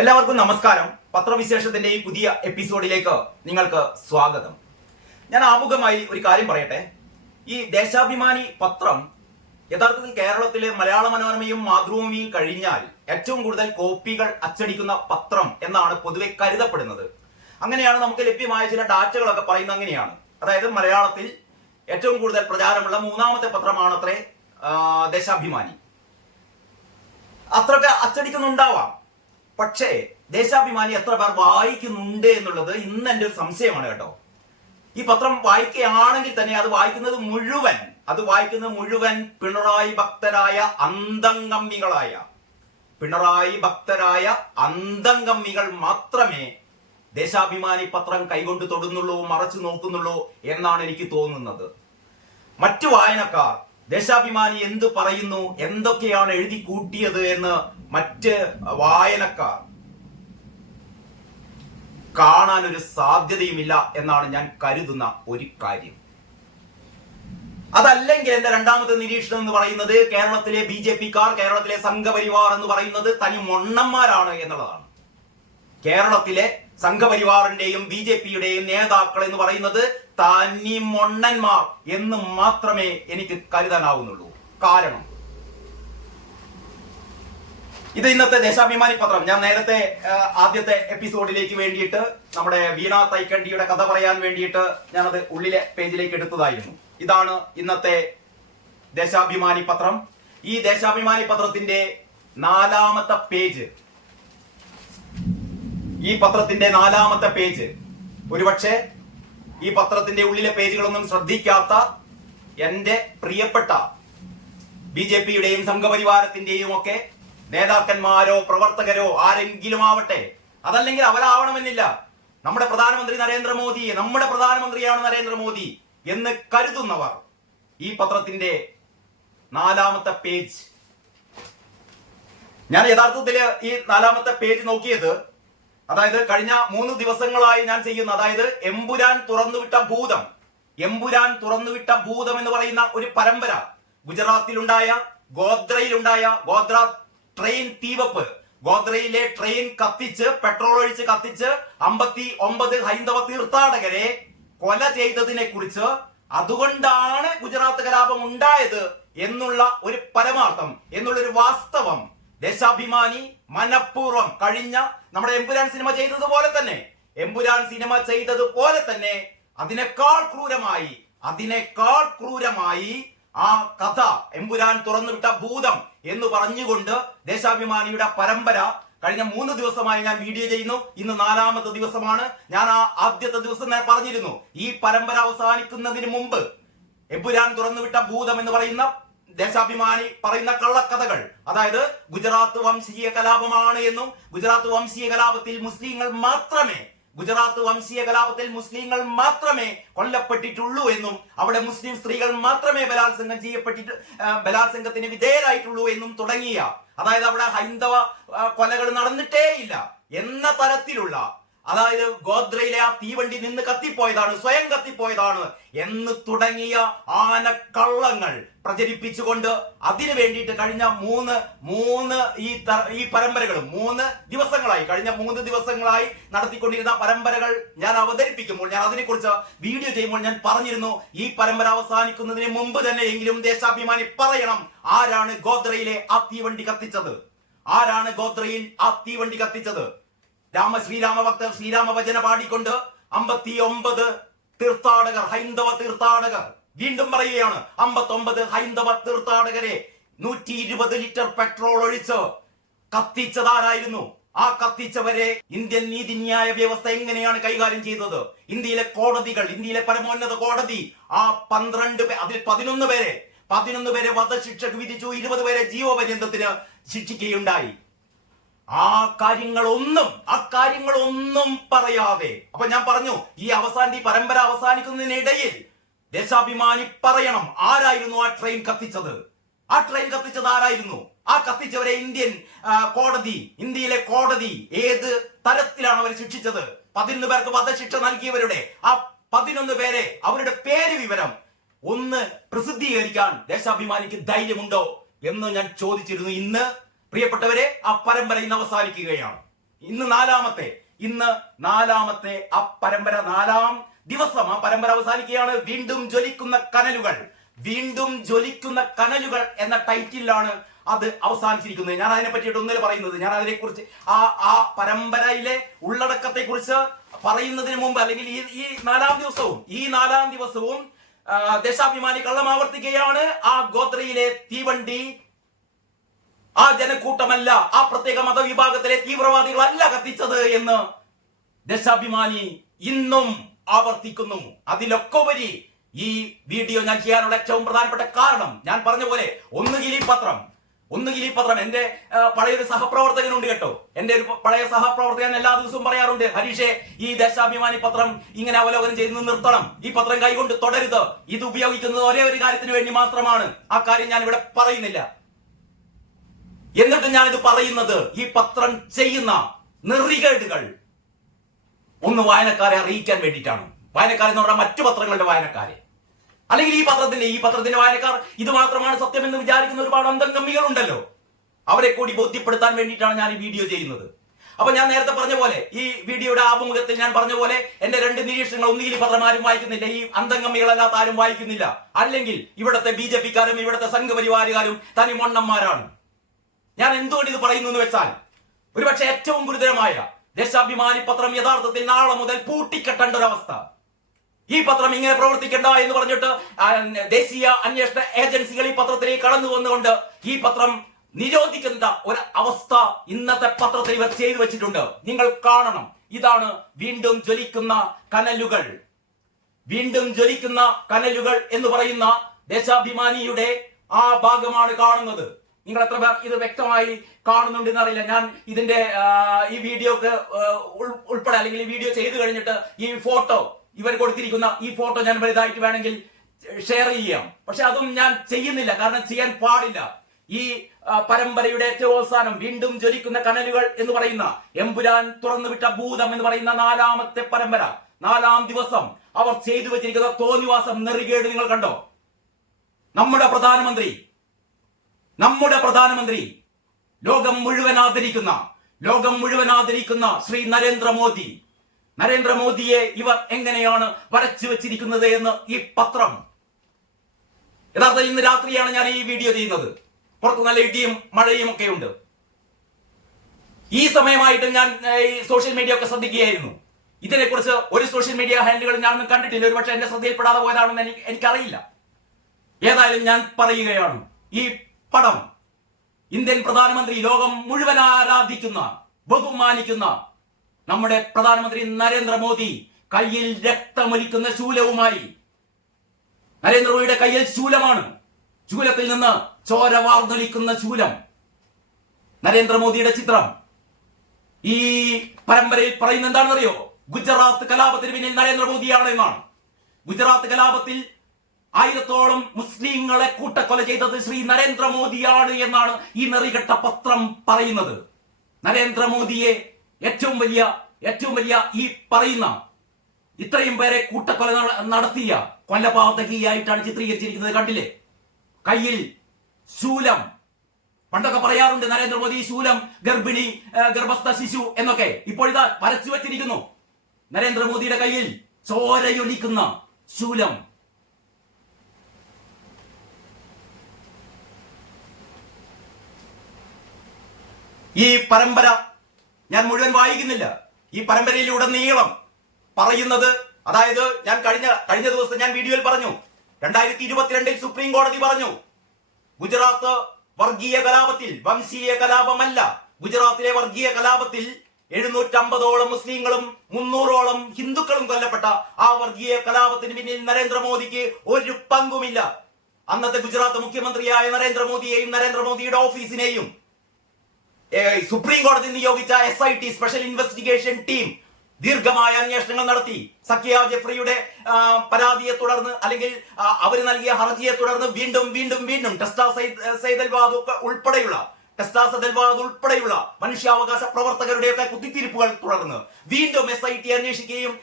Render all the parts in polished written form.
എല്ലാവർക്കും നമസ്കാരം. പത്രവിശേഷത്തിന്റെ ഈ പുതിയ എപ്പിസോഡിലേക്ക് നിങ്ങൾക്ക് സ്വാഗതം. ഞാൻ ആമുഖമായി ഒരു കാര്യം പറയട്ടെ. ഈ ദേശാഭിമാനി പത്രം യഥാർത്ഥത്തിൽ കേരളത്തിലെ മലയാള മനോരമയും മാതൃഭൂമിയും കഴിഞ്ഞാൽ ഏറ്റവും കൂടുതൽ കോപ്പികൾ അച്ചടിക്കുന്ന പത്രം എന്നാണ് പൊതുവെ കരുതപ്പെടുന്നത്. അങ്ങനെയാണ് നമുക്ക് ലഭ്യമായ ചില ഡാറ്റകളൊക്കെ പറയുന്നത്. അങ്ങനെയാണ്, അതായത് മലയാളത്തിൽ ഏറ്റവും കൂടുതൽ പ്രചാരമുള്ള മൂന്നാമത്തെ പത്രമാണത്രേ ദേശാഭിമാനി. അത്രയൊക്കെ അച്ചടിക്കുന്നുണ്ടാവാം. പക്ഷേ ദേശാഭിമാനി എത്ര പേർ വായിക്കുന്നുണ്ട് എന്നുള്ളത് ഇന്ന് എൻ്റെ ഒരു സംശയമാണ് കേട്ടോ. ഈ പത്രം വായിക്കുകയാണെങ്കിൽ തന്നെ അത് വായിക്കുന്നത് മുഴുവൻ പിണറായി ഭക്തരായ അന്തംഗമ്മികൾ മാത്രമേ ദേശാഭിമാനി പത്രം കൈകൊണ്ട് തൊടുന്നുള്ളൂ, മറച്ചു നോക്കുന്നുള്ളൂ എന്നാണ് എനിക്ക് തോന്നുന്നത്. മറ്റു വായനക്കാർ ദേശാഭിമാനി എന്ത് പറയുന്നു, എന്തൊക്കെയാണ് എഴുതി കൂട്ടിയത് എന്ന് മറ്റ് വായനക്കാർ കാണാൻ ഒരു സാധ്യതയുമില്ല എന്നാണ് ഞാൻ കരുതുന്ന ഒരു കാര്യം. അതല്ലെങ്കിൽ എന്റെ രണ്ടാമത്തെ നിരീക്ഷണം എന്ന് പറയുന്നത് കേരളത്തിലെ BJP-ക്കാർ, കേരളത്തിലെ സംഘപരിവാർ എന്ന് പറയുന്നത് തനി മൊണ്ണന്മാരാണ് എന്നുള്ളതാണ്. കേരളത്തിലെ സംഘപരിവാറിന്റെയും BJP-യുടെയും നേതാക്കൾ എന്ന് പറയുന്നത് തനി മൊണ്ണന്മാർ എന്ന് മാത്രമേ എനിക്ക് കരുതാനാവുന്നുള്ളൂ. കാരണം ഇത് ഇന്നത്തെ ദേശാഭിമാനി പത്രം ഞാൻ നേരത്തെ ആദ്യത്തെ എപ്പിസോഡിലേക്ക് വേണ്ടിയിട്ട് നമ്മുടെ വീണ തൈക്കണ്ടിയുടെ കഥ പറയാൻ വേണ്ടിയിട്ട് ഞാനത് ഉള്ളിലെ പേജിലേക്ക് എടുത്തതായിരുന്നു. ഇതാണ് ഇന്നത്തെ ദേശാഭിമാനി പത്രം. ഈ ദേശാഭിമാനി പത്രത്തിന്റെ നാലാമത്തെ പേജ് ഒരുപക്ഷെ ഈ പത്രത്തിന്റെ ഉള്ളിലെ പേജുകളൊന്നും ശ്രദ്ധിക്കാത്ത എന്റെ പ്രിയപ്പെട്ട BJP-യുടെയും സംഘപരിവാരത്തിന്റെയും ഒക്കെ നേതാക്കന്മാരോ പ്രവർത്തകരോ ആരെങ്കിലും ആവട്ടെ, അതല്ലെങ്കിൽ അവരാവണമെന്നില്ല, നമ്മുടെ പ്രധാനമന്ത്രിയാണ് നരേന്ദ്രമോദി എന്ന് കരുതുന്നവർ ഈ പത്രത്തിന്റെ നാലാമത്തെ പേജ്, ഞാൻ യഥാർത്ഥത്തിൽ ഈ നാലാമത്തെ പേജ് നോക്കിയത്, അതായത് കഴിഞ്ഞ 3 ദിവസങ്ങളായി ഞാൻ ചെയ്യുന്ന, അതായത് എമ്പുരാൻ തുറന്നുവിട്ട ഭൂതം എന്ന് പറയുന്ന ഒരു പരമ്പര, ഗുജറാത്തിലുണ്ടായ ഗോദ്ര ട്രെയിൻ തീവപ്പ്, ഗോദ്രയിലെ ട്രെയിൻ പെട്രോൾ ഒഴിച്ച് കത്തിച്ച് 59 ഹൈന്ദവ തീർത്ഥാടകരെ കൊല ചെയ്തതിനെ കുറിച്ച്, അതുകൊണ്ടാണ് ഗുജറാത്ത് കലാപം ഉണ്ടായത് എന്നുള്ള ഒരു പരമാർത്ഥം, എന്നുള്ളൊരു വാസ്തവം ദേശാഭിമാനി മനഃപൂർവ്വം കഴിഞ്ഞ നമ്മുടെ എമ്പുരാൻ സിനിമ ചെയ്തതുപോലെ തന്നെ അതിനേക്കാൾ ക്രൂരമായി ആ കഥ, എമ്പുരാൻ തുറന്നുവിട്ട ഭൂതം എന്ന് പറഞ്ഞുകൊണ്ട് ദേശാഭിമാനിയുടെ പരമ്പര കഴിഞ്ഞ 3 ദിവസമായി ഞാൻ വീഡിയോ ചെയ്യുന്നു. ഇന്ന് 4ാമത്തെ ദിവസമാണ്. ഞാൻ ആദ്യത്തെ ദിവസം ഞാൻ പറഞ്ഞിരുന്നു, ഈ പരമ്പര അവസാനിക്കുന്നതിന് മുമ്പ് എമ്പുരാൻ തുറന്നുവിട്ട ഭൂതം എന്ന് പറയുന്ന ദേശാഭിമാനി പറയുന്ന കള്ളക്കഥകൾ, അതായത് ഗുജറാത്ത് വംശീയ കലാപമാണ് എന്നും ഗുജറാത്ത് വംശീയ കലാപത്തിൽ മുസ്ലിങ്ങൾ കൊല്ലപ്പെട്ടിട്ടുള്ളൂ എന്നും അവിടെ മുസ്ലിം സ്ത്രീകൾ മാത്രമേ ബലാത്സംഗത്തിന് വിധേയരായിട്ടുള്ളൂ എന്നും തുടങ്ങിയ, അതായത് അവിടെ ഹൈന്ദവ കൊലകൾ നടന്നിട്ടേയില്ല എന്ന തരത്തിലുള്ള, അതായത് ഗോദ്രയിലെ ആ തീവണ്ടി സ്വയം കത്തിപ്പോയതാണ് എന്ന് തുടങ്ങിയ ആനക്കള്ളങ്ങൾ പ്രചരിപ്പിച്ചുകൊണ്ട് അതിനു വേണ്ടിയിട്ട് കഴിഞ്ഞ ഈ പരമ്പരകളും കഴിഞ്ഞ 3 ദിവസങ്ങളായി നടത്തിക്കൊണ്ടിരുന്ന പരമ്പരകൾ ഞാൻ അവതരിപ്പിക്കുമ്പോൾ, ഞാൻ അതിനെക്കുറിച്ച് വീഡിയോ ചെയ്യുമ്പോൾ ഞാൻ പറഞ്ഞിരുന്നു, ഈ പരമ്പര അവസാനിക്കുന്നതിന് മുമ്പ് തന്നെ എങ്കിലും ദേശാഭിമാനി പറയണം ആരാണ് ഗോദ്രയിൽ ആ തീവണ്ടി കത്തിച്ചത്. ശ്രീരാമ ഭക്തർ ശ്രീരാമഭജന പാടിക്കൊണ്ട് 59 തീർത്ഥാടകർ, ഹൈന്ദവ തീർത്ഥാടകർ, വീണ്ടും പറയുകയാണ്, 59 ഹൈന്ദവ തീർത്ഥാടകരെ 120 ലിറ്റർ പെട്രോൾ ഒഴിച്ച് കത്തിച്ചതാരായിരുന്നു? ആ കത്തിച്ചവരെ ഇന്ത്യൻ നീതിന്യായ വ്യവസ്ഥ എങ്ങനെയാണ് കൈകാര്യം ചെയ്തത്? ഇന്ത്യയിലെ പരമോന്നത കോടതി ആ 11 പേരെ വധശിക്ഷ വിധിച്ചു, 20 പേരെ ജീവപര്യന്തത്തിന് ശിക്ഷിക്കുകയുണ്ടായി. ആ കാര്യങ്ങളൊന്നും പറയാതെ, അപ്പൊ ഞാൻ പറഞ്ഞു, ഈ പരമ്പര അവസാനിക്കുന്നതിനിടയിൽ ദേശാഭിമാനി പറയണം ആരായിരുന്നു ആ ട്രെയിൻ കത്തിച്ചത് ആരായിരുന്നു? ആ കത്തിച്ചവരെ ഇന്ത്യയിലെ കോടതി ഏത് തരത്തിലാണ് അവർ ശിക്ഷിച്ചത്? 11 പേർക്ക് വധശിക്ഷ നൽകിയവരുടെ ആ 11 പേരെ, അവരുടെ പേര് വിവരം ഒന്ന് പ്രസിദ്ധീകരിക്കാൻ ദേശാഭിമാനിക്ക് ധൈര്യമുണ്ടോ എന്ന് ഞാൻ ചോദിച്ചിരുന്നു. ഇന്ന് പ്രിയപ്പെട്ടവരെ, ആ പരമ്പര ഇന്ന് അവസാനിക്കുകയാണ്. ഇന്ന് നാലാമത്തെ ആ പരമ്പര, 4-ാം ദിവസം ആ പരമ്പര അവസാനിക്കുകയാണ്. വീണ്ടും ജ്വലിക്കുന്ന കനലുകൾ എന്ന ടൈറ്റിലാണ് അത് അവസാനിച്ചിരിക്കുന്നത്. ഞാൻ അതിനെ പറ്റിയിട്ട് ഒന്നില്ല പറയുന്നത്. ഞാൻ അതിനെക്കുറിച്ച് ആ പരമ്പരയിലെ ഉള്ളടക്കത്തെ കുറിച്ച് പറയുന്നതിന് മുമ്പ്, അല്ലെങ്കിൽ ഈ നാലാം ദിവസവും ദേശാഭിമാനി കള്ളം ആവർത്തിക്കുകയാണ്. ആ ഗോത്രയിലെ തീവണ്ടി ആ ജനക്കൂട്ടമല്ല, ആ പ്രത്യേക മതവിഭാഗത്തിലെ തീവ്രവാദികളല്ല കത്തിച്ചത് എന്ന് ദേശാഭിമാനി ഇന്നും ആവർത്തിക്കുന്നു. അതിലൊക്കെ ഉപരി ഈ വീഡിയോ ഞാൻ ചെയ്യാനുള്ള ഏറ്റവും പ്രധാനപ്പെട്ട കാരണം, ഞാൻ പറഞ്ഞ പോലെ ഒന്നുകിൽ ഈ പത്രം എന്റെ പഴയൊരു സഹപ്രവർത്തകനുണ്ട് കേട്ടോ. എന്റെ ഒരു പഴയ സഹപ്രവർത്തകൻ എല്ലാ ദിവസവും പറയാറുണ്ട്, ഹരീഷേ, ഈ ദേശാഭിമാനി പത്രം ഇങ്ങനെ അവലോകനം ചെയ്ത് നിർത്തണം, ഈ പത്രം കൈകൊണ്ട് തുടരുത്, ഇത് ഉപയോഗിക്കുന്നത് ഒരേ ഒരു കാര്യത്തിന് വേണ്ടി മാത്രമാണ്. ആ കാര്യം ഞാൻ ഇവിടെ പറയുന്നില്ല. എന്നിട്ട് ഞാനിത് പറയുന്നത് ഈ പത്രം ചെയ്യുന്ന നെറികേടുകൾ ഒന്ന് വായനക്കാരെ അറിയിക്കാൻ വേണ്ടിയിട്ടാണ്. വായനക്കാരെന്ന് പറഞ്ഞാൽ മറ്റു പത്രങ്ങളുടെ വായനക്കാരെ, അല്ലെങ്കിൽ ഈ പത്രത്തിന്റെ വായനക്കാർ ഇത് മാത്രമാണ് സത്യമെന്ന് വിചാരിക്കുന്ന ഒരുപാട് അന്തംഗമ്മികളുണ്ടല്ലോ, അവരെ കൂടി ബോധ്യപ്പെടുത്താൻ വേണ്ടിയിട്ടാണ് ഞാൻ ഈ വീഡിയോ ചെയ്യുന്നത്. അപ്പൊ ഞാൻ നേരത്തെ പറഞ്ഞ പോലെ, ഈ വീഡിയോയുടെ ആമുഖത്തിൽ ഞാൻ പറഞ്ഞ പോലെ, എന്റെ 2 നിരീക്ഷണങ്ങൾ, ഒന്നുകിൽ ഈ പത്രം ആരും വായിക്കുന്നില്ല, ഈ അന്തംഗമ്മികളല്ലാത്ത ആരും വായിക്കുന്നില്ല, അല്ലെങ്കിൽ ഇവിടുത്തെ BJP-ക്കാരും ഇവിടുത്തെ സംഘപരിവാരുകാരും തനി മണ്ണന്മാരാണ്. ഞാൻ എന്തുകൊണ്ട് ഇത് പറയുന്നു എന്ന് വെച്ചാൽ, ഒരുപക്ഷെ ഏറ്റവും ഗുരുതരമായ ദേശാഭിമാനി പത്രം യഥാർത്ഥത്തിൽ നാളെ മുതൽ പൂട്ടിക്കെട്ടേണ്ട ഒരവസ്ഥ. ഈ പത്രം ഇങ്ങനെ പ്രവർത്തിക്കണ്ട എന്ന് പറഞ്ഞിട്ട് ദേശീയ അന്വേഷണ ഏജൻസികൾ ഈ പത്രത്തിലേക്ക് കടന്നു വന്നുകൊണ്ട് ഈ പത്രം നിരോധിക്കുന്ന ഒരു അവസ്ഥ ഇന്നത്തെ പത്രത്തിൽ ഇവർ ചെയ്തു വെച്ചിട്ടുണ്ട്. നിങ്ങൾ കാണണം. ഇതാണ് വീണ്ടും ജ്വലിക്കുന്ന കനലുകൾ എന്ന് പറയുന്ന ദേശാഭിമാനിയുടെ ആ ഭാഗമാണ് കാണുന്നത്. നിങ്ങൾ എത്ര പേർ ഇത് വ്യക്തമായി കാണുന്നുണ്ടെന്ന് അറിയില്ല. ഞാൻ ഇതിന്റെ ഈ വീഡിയോക്ക് ഉൾപ്പെടെ, അല്ലെങ്കിൽ ഈ വീഡിയോ ചെയ്തു കഴിഞ്ഞിട്ട് ഈ ഫോട്ടോ, ഇവർ കൊടുത്തിരിക്കുന്ന ഈ ഫോട്ടോ ഞാൻ വലുതായിട്ട് വേണമെങ്കിൽ ഷെയർ ചെയ്യാം. പക്ഷെ അതും ഞാൻ ചെയ്യുന്നില്ല, കാരണം ചെയ്യാൻ പാടില്ല. ഈ പരമ്പരയുടെ ഏറ്റവും അവസാനം വീണ്ടും ജ്വലിക്കുന്ന കനലുകൾ എന്ന് പറയുന്ന, എമ്പുരാൻ തുറന്നുവിട്ട ഭൂതം എന്ന് പറയുന്ന 4-ാമത്തെ പരമ്പര, 4-ാം ദിവസം അവർ ചെയ്തു വെച്ചിരിക്കുന്ന തോന്നിവാസം, നെറികേട് നിങ്ങൾ കണ്ടോ? നമ്മുടെ പ്രധാനമന്ത്രി ലോകം മുഴുവൻ ആദരിക്കുന്ന ശ്രീ നരേന്ദ്രമോദിയെ ഇവർ എങ്ങനെയാണ് വരച്ചു വെച്ചിരിക്കുന്നത് എന്ന് ഈ പത്രം, യഥാർത്ഥത്തിൽ ഇന്ന് രാത്രിയാണ് ഞാൻ ഈ വീഡിയോ ചെയ്യുന്നത്. പുറത്ത് നല്ല ഇടിയും മഴയും ഒക്കെ ഉണ്ട്. ഈ സമയമായിട്ട് ഞാൻ ഈ സോഷ്യൽ മീഡിയ ഒക്കെ ശ്രദ്ധിക്കുകയായിരുന്നു. ഇതിനെക്കുറിച്ച് ഒരു സോഷ്യൽ മീഡിയ ഹാൻഡിലുകൾ ഞാനൊന്നും കണ്ടിട്ടില്ല. ഒരു പക്ഷെ എന്റെ ശ്രദ്ധയിൽപ്പെടാതെ പോയതാണെന്ന് എനിക്കറിയില്ല. ഏതായാലും ഞാൻ പറയുകയാണ്, ഈ പടം ഇന്ത്യൻ പ്രധാനമന്ത്രി, ലോകം മുഴുവൻ ആരാധിക്കുന്ന, ബഹുമാനിക്കുന്ന നമ്മുടെ പ്രധാനമന്ത്രി നരേന്ദ്രമോദി കയ്യിൽ രക്തമൊലിക്കുന്ന ശൂലവുമായി, നരേന്ദ്രമോദിയുടെ കയ്യിൽ ശൂലമാണ്, ശൂലത്തിൽ നിന്ന് ചോര വാർന്നൊലിക്കുന്ന ശൂലം, നരേന്ദ്രമോദിയുടെ ചിത്രം. ഈ പരമ്പരയിൽ പറയുന്ന എന്താണെന്നറിയോ? ഗുജറാത്ത് കലാപത്തിന് പിന്നിൽ നരേന്ദ്രമോദിയാണ് എന്നാണ്. ഗുജറാത്ത് കലാപത്തിൽ 1000-ഓളം മുസ്ലിങ്ങളെ കൂട്ടക്കൊല ചെയ്തത് ശ്രീ നരേന്ദ്രമോദിയാണ് എന്നാണ് ഈ നെറികെട്ട പത്രം പറയുന്നത്. നരേന്ദ്രമോദിയെ ഏറ്റവും വലിയ ഈ പറയുന്ന ഇത്രയും പേരെ കൂട്ടക്കൊല നടത്തിയ കൊലപാതകിയായിട്ടാണ് ചിത്രീകരിച്ചിരിക്കുന്നത്. കണ്ടില്ലേ? കയ്യിൽ ശൂലം. പണ്ടൊക്കെ പറയാറുണ്ട് നരേന്ദ്രമോദി ശൂലം, ഗർഭിണി, ഗർഭസ്ഥ ശിശു എന്നൊക്കെ. ഇപ്പോഴിതാ വരച്ചു വെച്ചിരിക്കുന്നു നരേന്ദ്രമോദിയുടെ കയ്യിൽ ചോരയൊലിക്കുന്ന ശൂലം. ഈ പരമ്പര ഞാൻ മുഴുവൻ വായിക്കുന്നില്ല. ഈ പരമ്പരയിലുടനീളം പറയുന്നത്, അതായത് ഞാൻ കഴിഞ്ഞ ദിവസം ഞാൻ വീഡിയോയിൽ പറഞ്ഞു, 2022 സുപ്രീം കോടതി പറഞ്ഞു, ഗുജറാത്ത് വർഗീയ കലാപത്തിൽ, വംശീയ കലാപമല്ല, ഗുജറാത്തിലെ വർഗീയ കലാപത്തിൽ 750-ഓളം മുസ്ലിങ്ങളും 300-ഓളം ഹിന്ദുക്കളും കൊല്ലപ്പെട്ട ആ വർഗീയ കലാപത്തിന് പിന്നിൽ നരേന്ദ്രമോദിക്ക് ഒരു പങ്കുമില്ല. അന്നത്തെ ഗുജറാത്ത് മുഖ്യമന്ത്രിയായ നരേന്ദ്രമോദിയെയും നരേന്ദ്രമോദിയുടെ ഓഫീസിനെയും സുപ്രീം കോടതി നിയോഗിച്ച SIT സ്പെഷ്യൽ ഇൻവെസ്റ്റിഗേഷൻ ടീം ദീർഘമായ അന്വേഷണങ്ങൾ നടത്തി. സക്കിയ ജെഫ്രിയുടെ പരാതിയെ തുടർന്ന്, അല്ലെങ്കിൽ അവർ നൽകിയ ഹർജിയെ തുടർന്ന് വീണ്ടും ടെസ്റ്റാ സെയ്ദൽവാദ് ഉൾപ്പെടെയുള്ള മനുഷ്യാവകാശ പ്രവർത്തകരുടെയൊക്കെ കുത്തിത്തിരിപ്പുകൾ തുടർന്ന് വീണ്ടും SIT അന്വേഷിക്കുകയും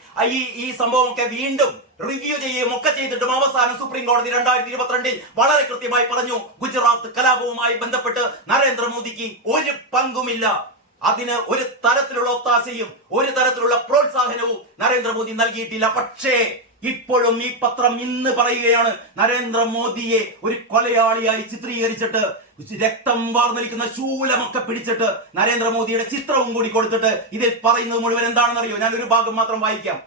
ഈ സംഭവമൊക്കെ വീണ്ടും റിവ്യൂ ചെയ്യുകയും ഒക്കെ ചെയ്തിട്ടും അവസാനം സുപ്രീം കോടതി 2022 വളരെ കൃത്യമായി പറഞ്ഞു, ഗുജറാത്ത് കലാപവുമായി ബന്ധപ്പെട്ട് നരേന്ദ്രമോദിക്ക് ഒരു പങ്കുമില്ല. അതിന് ഒരു തരത്തിലുള്ള ഒത്താശയും ഒരു തരത്തിലുള്ള പ്രോത്സാഹനവും നരേന്ദ്രമോദി നൽകിയിട്ടില്ല. പക്ഷേ ഇപ്പോഴും ഈ പത്രം ഇന്ന് പറയുകയാണ് നരേന്ദ്രമോദിയെ ഒരു കൊലയാളിയായി ചിത്രീകരിച്ചിട്ട് രക്തം വാർന്നലിക്കുന്ന ശൂലമൊക്കെ പിടിച്ചിട്ട് നരേന്ദ്രമോദിയുടെ ചിത്രവും കൂടി കൊടുത്തിട്ട് ഇതിൽ പറയുന്നത് മുഴുവൻ എന്താണെന്ന് അറിയോ? ഞാൻ ഒരു ഭാഗം മാത്രം വായിക്കാം.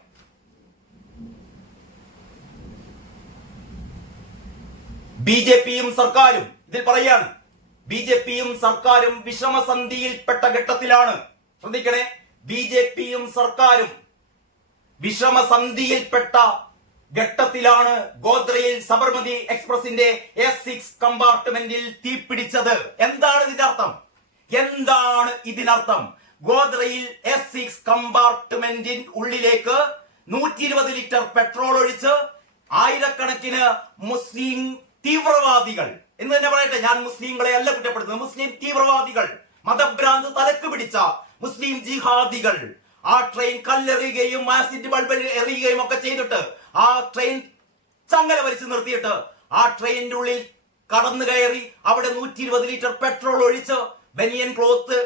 ബിജെപിയും സർക്കാരും ഇതിൽ പറയാണ്, ബിജെപിയും സർക്കാരും വിഷമസന്ധിയിൽപ്പെട്ട ഘട്ടത്തിലാണ്. ശ്രദ്ധിക്കണേ, ബിജെപിയും സർക്കാരും വിഷമസന്ധിയിൽപ്പെട്ട ഘട്ടത്തിലാണ് ഗോദ്രയിൽ സബർമതി എക്സ്പ്രസിന്റെ S6 കമ്പാർട്ട്മെന്റിൽ തീപിടിച്ചത്. എന്താണ് ഇതിന്റെ അർത്ഥം? എന്താണ് ഇതിനർത്ഥം? ഗോദ്രയിൽ S6 കമ്പാർട്ട്മെന്റിൻ ഉള്ളിലേക്ക് 120 ലിറ്റർ പെട്രോൾ ഒഴിച്ച് ആയിരക്കണക്കിന് മുസ്ലിം തീവ്രവാദികൾ എന്ന് തന്നെ പറയട്ടെ, ഞാൻ മുസ്ലിങ്ങളെ അല്ല കുറ്റപ്പെടുത്തുന്നത്, മുസ്ലിം തീവ്രവാദികൾ, മതഭ്രാന്ത് തലക്ക് പിടിച്ച മുസ്ലിം ജിഹാദികൾ ആ ട്രെയിൻ കല്ലെറിയുകയും ആസിഡ് ബൾബ് എറിയുകയും ഒക്കെ ചെയ്തിട്ട് ആ ട്രെയിൻ ചങ്ങല വലിച്ചു നിർത്തിയിട്ട് ആ ട്രെയിനിന്റെ ഉള്ളിൽ കടന്നു കയറി അവിടെ 120 ലിറ്റർ പെട്രോൾ ഒഴിച്ച് ബനിയൻ ക്ലോത്ത്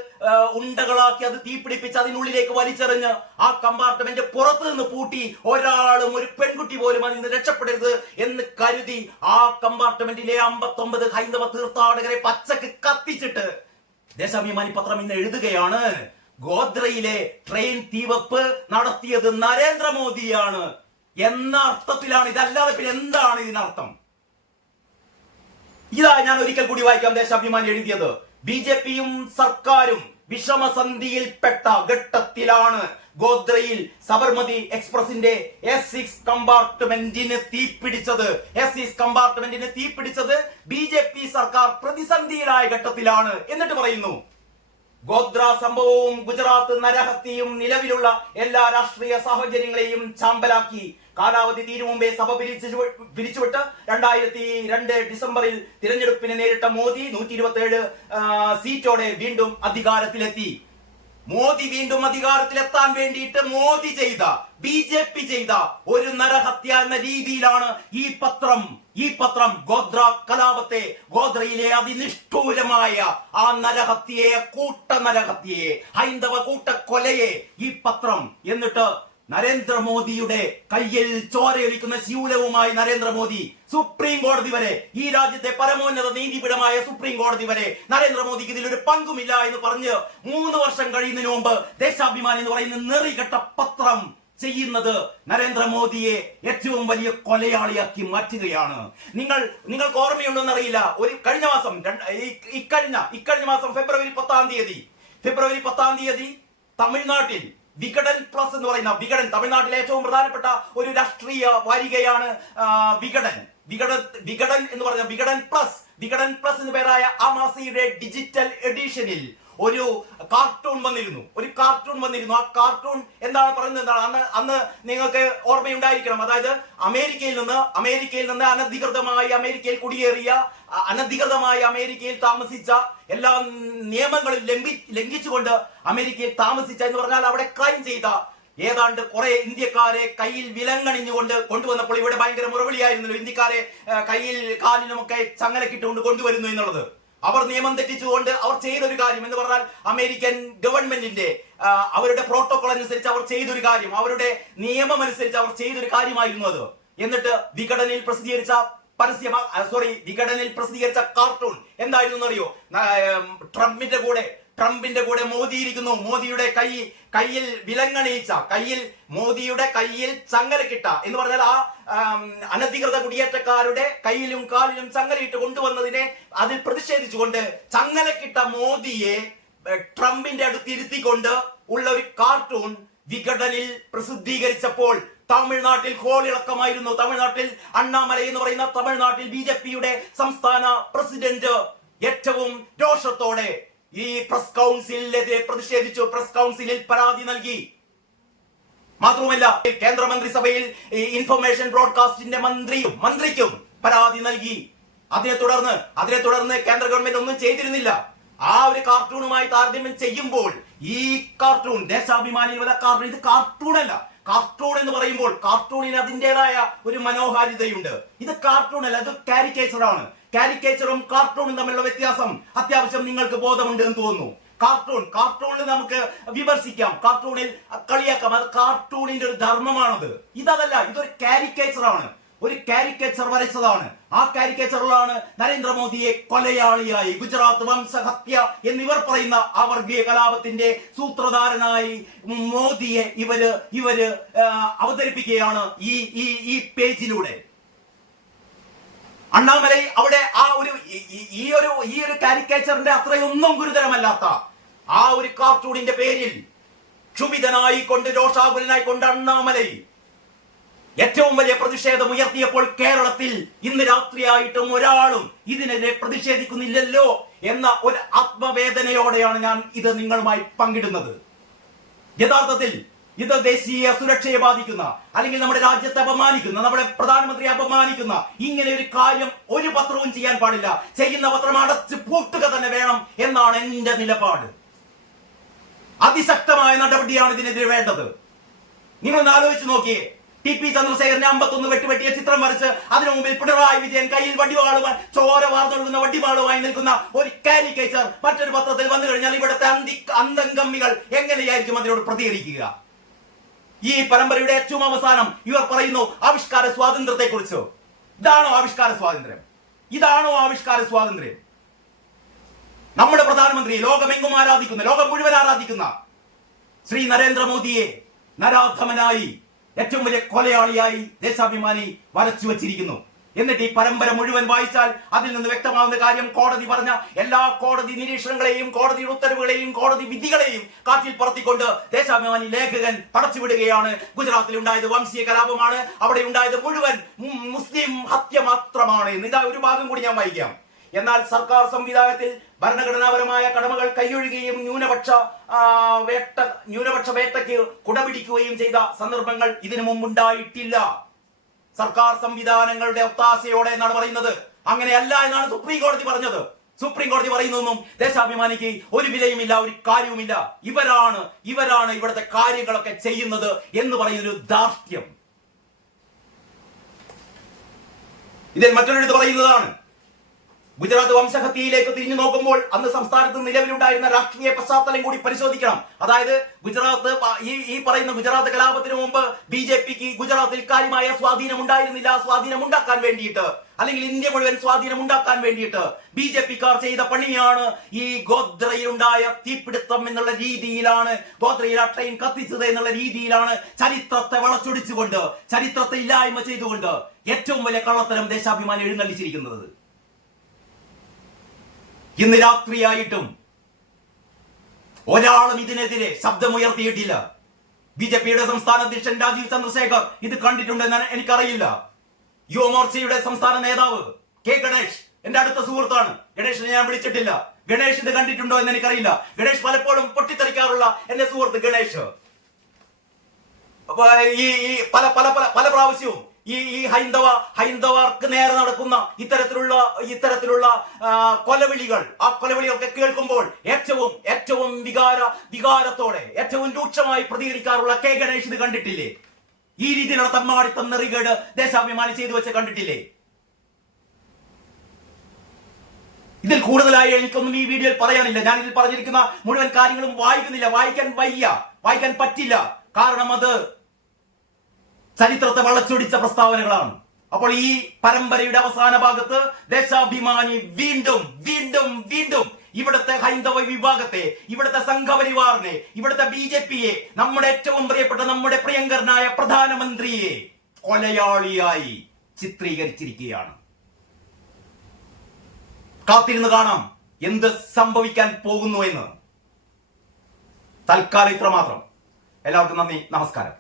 ഉണ്ടകളാക്കി അത് തീപിടിപ്പിച്ച് അതിനുള്ളിലേക്ക് വലിച്ചെറിഞ്ഞ് ആ കമ്പാർട്ട്മെന്റ് പുറത്തു നിന്ന് പൂട്ടി ഒരാളും ഒരു പെൺകുട്ടി പോലും അതിൽ നിന്ന് രക്ഷപ്പെടരുത് എന്ന് കരുതി ആ കമ്പാർട്ട്മെന്റിലെ 59 ഹൈന്ദവ തീർത്ഥാടകരെ പച്ചക്ക് കത്തിച്ചിട്ട് ദേശാഭിമാനി പത്രം ഇന്ന് എഴുതുകയാണ്, ഗോദ്രയിലെ ട്രെയിൻ തീവെപ്പ് നടത്തിയത് നരേന്ദ്രമോദിയാണ് എന്ന അർത്ഥത്തിലാണ്. ഇതല്ലാതെ പിന്നെ എന്താണ് ഇതിനർത്ഥം? ഇതാ ഞാൻ ഒരിക്കൽ കൂടി വായിക്കാം ദേശാഭിമാനി എഴുതിയത്. ബിജെപിയും സർക്കാരും വിഷമസന്ധിയിൽപ്പെട്ട ഘട്ടത്തിലാണ് ഗോദ്രയിൽ സബർമതി എക്സ്പ്രസിന്റെ S6 കമ്പാർട്ട്മെന്റിന് തീപിടിച്ചത്. S6 കമ്പാർട്ട്മെന്റിന് തീപിടിച്ചത് ബിജെപി സർക്കാർ പ്രതിസന്ധിയിലായ ഘട്ടത്തിലാണ്. എന്നിട്ട് പറയുന്നു, ഗോദ്ര സംഭവവും ഗുജറാത്ത് നരഹത്യയും നിലവിലുള്ള എല്ലാ രാഷ്ട്രീയ സാഹചര്യങ്ങളെയും ചാമ്പലാക്കി. കാലാവധി തീരും മുമ്പേ സഭ പിരിച്ചുവിട്ട് 2002 ഡിസംബറിൽ തിരഞ്ഞെടുപ്പിനെ നേരിട്ട മോദി 127 സീറ്റോടെ വീണ്ടും അധികാരത്തിലെത്തി. മോദി വീണ്ടും അധികാരത്തിലെത്താൻ വേണ്ടിയിട്ട് മോദി ചെയ്ത, ബിജെപി ചെയ്ത ഒരു നരഹത്യ എന്ന രീതിയിലാണ് ഈ പത്രം ഗോദ്ര കലാപത്തെ, ഗോദ്രയിലെ അതിനിഷ്ഠൂരമായ ആ നരഹത്യയെ, കൂട്ടനരഹത്യയെ, ഹൈന്ദവ കൂട്ടക്കൊലയെ ഈ പത്രം എന്നിട്ട് നരേന്ദ്രമോദിയുടെ കയ്യിൽ ചോരയൊലിക്കുന്ന ശൂലവുമായി നരേന്ദ്രമോദി സുപ്രീം കോടതി വരെ, ഈ രാജ്യത്തെ പരമോന്നത നീതിപീഠമായ സുപ്രീം കോടതി വരെ നരേന്ദ്രമോദിക്ക് ഇതിലൊരു പങ്കുമില്ല എന്ന് പറഞ്ഞ് 3 വർഷം കഴിയുന്നതിന് മുമ്പ് ദേശാഭിമാനി എന്ന് പറയുന്ന നെറികെട്ട പത്രം ചെയ്യുന്നത് നരേന്ദ്രമോദിയെ ഏറ്റവും വലിയ കൊലയാളിയാക്കി മാറ്റുകയാണ്. നിങ്ങൾക്ക് ഓർമ്മയുണ്ടോന്ന് അറിയില്ല, ഒരു കഴിഞ്ഞ മാസം ഇക്കഴിഞ്ഞ മാസം ഫെബ്രുവരി 10 തീയതി തമിഴ്നാട്ടിൽ വികടൻ പ്ലസ് എന്ന് പറയുന്ന തമിഴ്നാട്ടിലെ ഏറ്റവും പ്രധാനപ്പെട്ട ഒരു രാഷ്ട്രീയ വാരികയാണ് വികടൻ എന്ന് പറഞ്ഞ വികടൻ പ്ലസ് എന്ന് പേരായ ആ മാസികയുടെ ഡിജിറ്റൽ എഡിഷനിൽ ഒരു കാർട്ടൂൺ വന്നിരുന്നു. ആ കാർട്ടൂൺ എന്താണ് പറയുന്നത്? അന്ന് നിങ്ങൾക്ക് ഓർമ്മയുണ്ടായിരിക്കണം. അതായത് അമേരിക്കയിൽ നിന്ന് അനധികൃതമായി അമേരിക്കയിൽ കുടിയേറിയ, അനധികൃതമായി അമേരിക്കയിൽ താമസിച്ച, എല്ലാ നിയമങ്ങളും ലംഘിച്ചുകൊണ്ട് അമേരിക്കയിൽ താമസിച്ച എന്ന് പറഞ്ഞാൽ അവിടെ ക്രൈം ചെയ്ത ഏതാണ്ട് കുറെ ഇന്ത്യക്കാരെ കയ്യിൽ വിലങ്ങണിഞ്ഞുകൊണ്ട് കൊണ്ടുവന്നപ്പോൾ ഇവിടെ ഭയങ്കര മുറവിളിയായിരുന്നല്ലോ, ഇന്ത്യക്കാരെ കയ്യിൽ കാലിനുമൊക്കെ ചങ്ങലക്കിട്ടുകൊണ്ട് കൊണ്ടുവരുന്നു എന്നുള്ളത്. അവർ നിയമം തെറ്റിച്ചുകൊണ്ട് അവർ ചെയ്തൊരു കാര്യം എന്ന് പറഞ്ഞാൽ അമേരിക്കൻ ഗവൺമെന്റിന്റെ അവരുടെ പ്രോട്ടോകോൾ അനുസരിച്ച് അവർ ചെയ്തൊരു കാര്യം, അവരുടെ നിയമം അനുസരിച്ച് അവർ ചെയ്തൊരു കാര്യമായിരുന്നു അത്. എന്നിട്ട് വികടനിൽ പ്രസിദ്ധീകരിച്ച കാർട്ടൂൺ എന്തായിരുന്നു അറിയോ? ട്രംപിന്റെ കൂടെ മോദി ഇരിക്കുന്നു. മോദിയുടെ കയ്യിൽ വിലങ്ങണിയിച്ച, മോദിയുടെ കയ്യിൽ ചങ്ങലക്കിട്ട എന്ന് പറഞ്ഞാൽ ആ അനധികൃത കുടിയേറ്റക്കാരുടെ കയ്യിലും കാലിലും ചങ്ങലയിട്ട് കൊണ്ടുവന്നതിനെ അതിൽ പ്രതിഷേധിച്ചുകൊണ്ട് ചങ്ങലക്കിട്ട മോദിയെ ട്രംപിന്റെ അടുത്ത് ഇരുത്തിക്കൊണ്ട് ഉള്ള ഒരു കാർട്ടൂൺ വികടനിൽ പ്രസിദ്ധീകരിച്ചപ്പോൾ തമിഴ്നാട്ടിൽ കോളിളക്കമായിരുന്നു. തമിഴ്നാട്ടിൽ അണ്ണാമലൈ എന്ന് പറയുന്ന തമിഴ്നാട്ടിൽ ബിജെപിയുടെ സംസ്ഥാന പ്രസിഡന്റ് ഏറ്റവും രോഷത്തോടെ ഈ പ്രസ് കൗൺസിലിനെതിരെ പ്രതിഷേധിച്ചു. പ്രസ് കൗൺസിലിൽ പരാതി നൽകി. മാത്രവുമല്ല കേന്ദ്രമന്ത്രിസഭയിൽ ഇൻഫർമേഷൻ ബ്രോഡ്കാസ്റ്റിന്റെ മന്ത്രിക്കും പരാതി നൽകി. അതിനെ തുടർന്ന് കേന്ദ്ര ഗവൺമെന്റ് ഒന്നും ചെയ്തിരുന്നില്ല. ആ ഒരു കാർട്ടൂണുമായി താരതമ്യം ചെയ്യുമ്പോൾ ഈ കാർട്ടൂൺ ദേശാഭിമാനിയിൽ ഇത് കാർട്ടൂണല്ല. കാർട്ടൂൺ എന്ന് പറയുമ്പോൾ കാർട്ടൂണിന് അതിൻ്റെതായ ഒരു മനോഹാരിതയുണ്ട്. ഇത് കാർട്ടൂൺ അല്ല, ഇത് കാരിക്കേച്ചറാണ്. കാരിക്കേച്ചറും കാർട്ടൂണും തമ്മിലുള്ള വ്യത്യാസം അത്യാവശ്യം നിങ്ങൾക്ക് ബോധമുണ്ട് എന്ന് തോന്നുന്നു. കാർട്ടൂണിൽ നമുക്ക് വിമർശിക്കാം, കാർട്ടൂണിൽ കളിയാക്കാം, അത് കാർട്ടൂണിന്റെ ഒരു ധർമ്മമാണത്. ഇതല്ല, ഇതൊരു കാരിക്കേച്ചറാണ്, ഒരു കാരിക്കേച്ചർ വരച്ചതാണ്. ആ കാരിക്കേച്ചറിലാണ് നരേന്ദ്രമോദിയെ കൊലയാളിയായി, ഗുജറാത്ത് വംശഹത്യ എന്നിവർ പറയുന്ന ആ വർഗീയ കലാപത്തിന്റെ സൂത്രധാരനായി മോദിയെ ഇവര് അവതരിപ്പിക്കുകയാണ് ഈ പേജിലൂടെ. അണ്ണാമലൈ അവിടെ ഈ ഒരു കാരിക്കേച്ചറിന്റെ അത്രയൊന്നും ഗുരുതരമല്ലാത്ത ആ ഒരു കാർട്ടൂണിന്റെ പേരിൽ ക്ഷുഭിതനായിക്കൊണ്ട് രോഷാകുലനായിക്കൊണ്ട് അണ്ണാമലൈ ഏറ്റവും വലിയ പ്രതിഷേധം ഉയർത്തിയപ്പോൾ കേരളത്തിൽ ഇന്ന് രാത്രിയായിട്ടും ഒരാളും ഇതിനെതിരെ പ്രതിഷേധിക്കുന്നില്ലല്ലോ എന്ന ഒരു ആത്മവേദനയോടെയാണ് ഞാൻ ഇത് നിങ്ങളുമായി പങ്കിടുന്നത്. യഥാർത്ഥത്തിൽ ഇത് ദേശീയ സുരക്ഷയെ ബാധിക്കുന്ന, അല്ലെങ്കിൽ നമ്മുടെ രാജ്യത്തെ അപമാനിക്കുന്ന, നമ്മുടെ പ്രധാനമന്ത്രിയെ അപമാനിക്കുന്ന ഇങ്ങനെ ഒരു കാര്യം ഒരു പത്രവും ചെയ്യാൻ പാടില്ല. ചെയ്യുന്ന പത്രം അടച്ച് പൂട്ടുക തന്നെ വേണം എന്നാണ് എന്റെ നിലപാട്. അതിശക്തമായ നടപടിയാണ് ഇതിനെതിരെ വേണ്ടത്. നിങ്ങളൊന്ന് ആലോചിച്ച് നോക്കിയേ, TP ചന്ദ്രശേഖരനെ 51 വെട്ടിയ ചിത്രം വരച്ച് അതിനു മുമ്പിൽ പിണറായി വിജയൻ കയ്യിൽ വടിവാളുമായി, ചോര വാർന്നൊഴുകുന്ന വടിവാളുമായി നിൽക്കുന്ന ഒരു കാരിക്കേച്ചർ മറ്റൊരു പത്രത്തിൽ വന്നു കഴിഞ്ഞാൽ ഇവിടുത്തെ അന്തംഗമ്മികൾ എങ്ങനെയായിരിക്കും അതിനോട് പ്രതികരിക്കുക? ഈ പരമ്പരയുടെ ഏറ്റവും അവസാനം ഇവർ പറയുന്നു ആവിഷ്കാര സ്വാതന്ത്ര്യത്തെ കുറിച്ച്. ഇതാണോ ആവിഷ്കാര സ്വാതന്ത്ര്യം? ഇതാണോ ആവിഷ്കാര സ്വാതന്ത്ര്യം? നമ്മുടെ പ്രധാനമന്ത്രി ലോകം മുഴുവൻ ആരാധിക്കുന്ന ശ്രീ നരേന്ദ്രമോദിയെ നരാധമനായി, ഏറ്റവും വലിയ കൊലയാളിയായി ദേശാഭിമാനി വരച്ചു വച്ചിരിക്കുന്നു. എന്നിട്ട് ഈ പരമ്പര മുഴുവൻ വായിച്ചാൽ അതിൽ നിന്ന് വ്യക്തമാകുന്ന കാര്യം, കോടതി പറഞ്ഞ എല്ലാ കോടതി നിരീക്ഷണങ്ങളെയും, കോടതിയുടെ ഉത്തരവുകളെയും, കോടതി വിധികളെയും കാറ്റിൽ പറത്തിക്കൊണ്ട് ദേശാഭിമാനി ലേഖകൻ പടച്ചുവിടുകയാണ്. ഗുജറാത്തിൽ ഉണ്ടായത് വംശീയ കലാപമാണ്, അവിടെ ഉണ്ടായത് മുഴുവൻ മുസ്ലിം ഹത്യ മാത്രമാണ്. ഇതാ ഒരു ഭാഗം കൂടി ഞാൻ വായിക്കാം. എന്നാൽ സർക്കാർ സംവിധാനത്തിൽ ഭരണഘടനാപരമായ കടമകൾ കൈയൊഴുകുകയും ന്യൂനപക്ഷ വേട്ടയ്ക്ക് കുടപിടിക്കുകയും ചെയ്ത സന്ദർഭങ്ങൾ ഇതിനു മുമ്പുണ്ടായിട്ടില്ല. സർക്കാർ സംവിധാനങ്ങളുടെ ഒത്താശയോടെ എന്നാണ് പറയുന്നത്. അങ്ങനെയല്ല എന്നാണ് സുപ്രീം കോടതി പറഞ്ഞത്. സുപ്രീം കോടതി പറയുന്നതൊന്നും ദേശാഭിമാനിക്ക് ഒരു വിലയുമില്ല, ഒരു കാര്യവുമില്ല. ഇവരാണ് ഇവിടുത്തെ കാര്യങ്ങളൊക്കെ ചെയ്യുന്നത് എന്ന് പറയുന്നൊരു ധാർഷ്ട്യം. ഇതിൽ മറ്റൊരു പറയുന്നതാണ്, ഗുജറാത്ത് വംശഹത്യയിലേക്ക് തിരിഞ്ഞു നോക്കുമ്പോൾ അന്ന് സംസ്ഥാനത്ത് നിലവിലുണ്ടായിരുന്ന രാഷ്ട്രീയ പശ്ചാത്തലം കൂടി പരിശോധിക്കണം. അതായത് ഗുജറാത്ത് ഈ പറയുന്ന ഗുജറാത്ത് കലാപത്തിന് മുമ്പ് BJPക്ക് ഗുജറാത്തിൽ കാര്യമായ സ്വാധീനം ഉണ്ടായിരുന്നില്ല. സ്വാധീനം ഉണ്ടാക്കാൻ വേണ്ടിയിട്ട്, അല്ലെങ്കിൽ ഇന്ത്യ മുഴുവൻ സ്വാധീനം ഉണ്ടാക്കാൻ വേണ്ടിയിട്ട് BJPക്കാർ ചെയ്ത പണിയാണ് ഈ ഗോദ്രയിലുണ്ടായ തീപിടുത്തം എന്നുള്ള രീതിയിലാണ്, ഗോദ്രയിൽ ആ ട്രെയിൻ കത്തിച്ചത് എന്നുള്ള രീതിയിലാണ് ചരിത്രത്തെ വളച്ചൊടിച്ചുകൊണ്ട്, ചരിത്രത്തെ ഇല്ലായ്മ ചെയ്തുകൊണ്ട് ഏറ്റവും വലിയ കള്ളത്തരം ദേശാഭിമാനി എഴുന്നള്ളിച്ചിരിക്കുന്നത്. ഇന്ന് രാത്രിയായിട്ടും ഒരാളും ഇതിനെതിരെ ശബ്ദമുയർത്തിയിട്ടില്ല. BJPയുടെ സംസ്ഥാന അധ്യക്ഷൻ രാജീവ് ചന്ദ്രശേഖർ ഇത് കണ്ടിട്ടുണ്ടെന്ന് എനിക്കറിയില്ല. യുവമോർച്ചയുടെ സംസ്ഥാന നേതാവ് K ഗണേഷ് എന്റെ അടുത്ത സുഹൃത്താണ്. ഗണേഷിനെ ഞാൻ വിളിച്ചിട്ടില്ല. ഗണേഷ് ഇത് കണ്ടിട്ടുണ്ടോ എന്ന് എനിക്കറിയില്ല. ഗണേഷ് പലപ്പോഴും പൊട്ടിത്തെറിക്കാറുള്ള എന്റെ സുഹൃത്ത് ഗണേഷ് പല പ്രാവശ്യവും ഈ ഹൈന്ദവർക്ക് നേരെ നടക്കുന്ന ഇത്തരത്തിലുള്ള കൊലവിളികൾ, ആ കൊലവിളികളൊക്കെ കേൾക്കുമ്പോൾ ഏറ്റവും വികാരത്തോടെ ഏറ്റവും രൂക്ഷമായി പ്രതികരിക്കാറുള്ള K ഗണേഷ് ഇത് കണ്ടിട്ടില്ലേ? ഈ രീതിയിലുള്ള തമ്മാടിത്തം നെറികേട് ദേശാഭിമാനി ചെയ്തു വെച്ച് കണ്ടിട്ടില്ലേ? ഇതിൽ കൂടുതലായി എനിക്കൊന്നും ഈ വീഡിയോയിൽ പറയാനില്ല. ഞാൻ ഇതിൽ പറഞ്ഞിരിക്കുന്ന മുഴുവൻ കാര്യങ്ങളും വായിക്കുന്നില്ല, വായിക്കാൻ പറ്റില്ല. കാരണം അത് ചരിത്രത്തെ വളച്ചൊടിച്ച പ്രസ്താവനകളാണ്. അപ്പോൾ ഈ പരമ്പരയുടെ അവസാന ഭാഗത്ത് ദേശാഭിമാനി വീണ്ടും ഇവിടുത്തെ ഹൈന്ദവ വിഭാഗത്തെ, ഇവിടുത്തെ സംഘപരിവാറിനെ, ഇവിടുത്തെ BJPയെ, നമ്മുടെ ഏറ്റവും പ്രിയപ്പെട്ട, നമ്മുടെ പ്രിയങ്കരനായ പ്രധാനമന്ത്രിയെ കൊലയാളിയായി ചിത്രീകരിച്ചിരിക്കുകയാണ്. കാത്തിരുന്ന് കാണാം എന്ത് സംഭവിക്കാൻ പോകുന്നു എന്ന്. തൽക്കാലം ഇത്രമാത്രം. എല്ലാവർക്കും നന്ദി, നമസ്കാരം.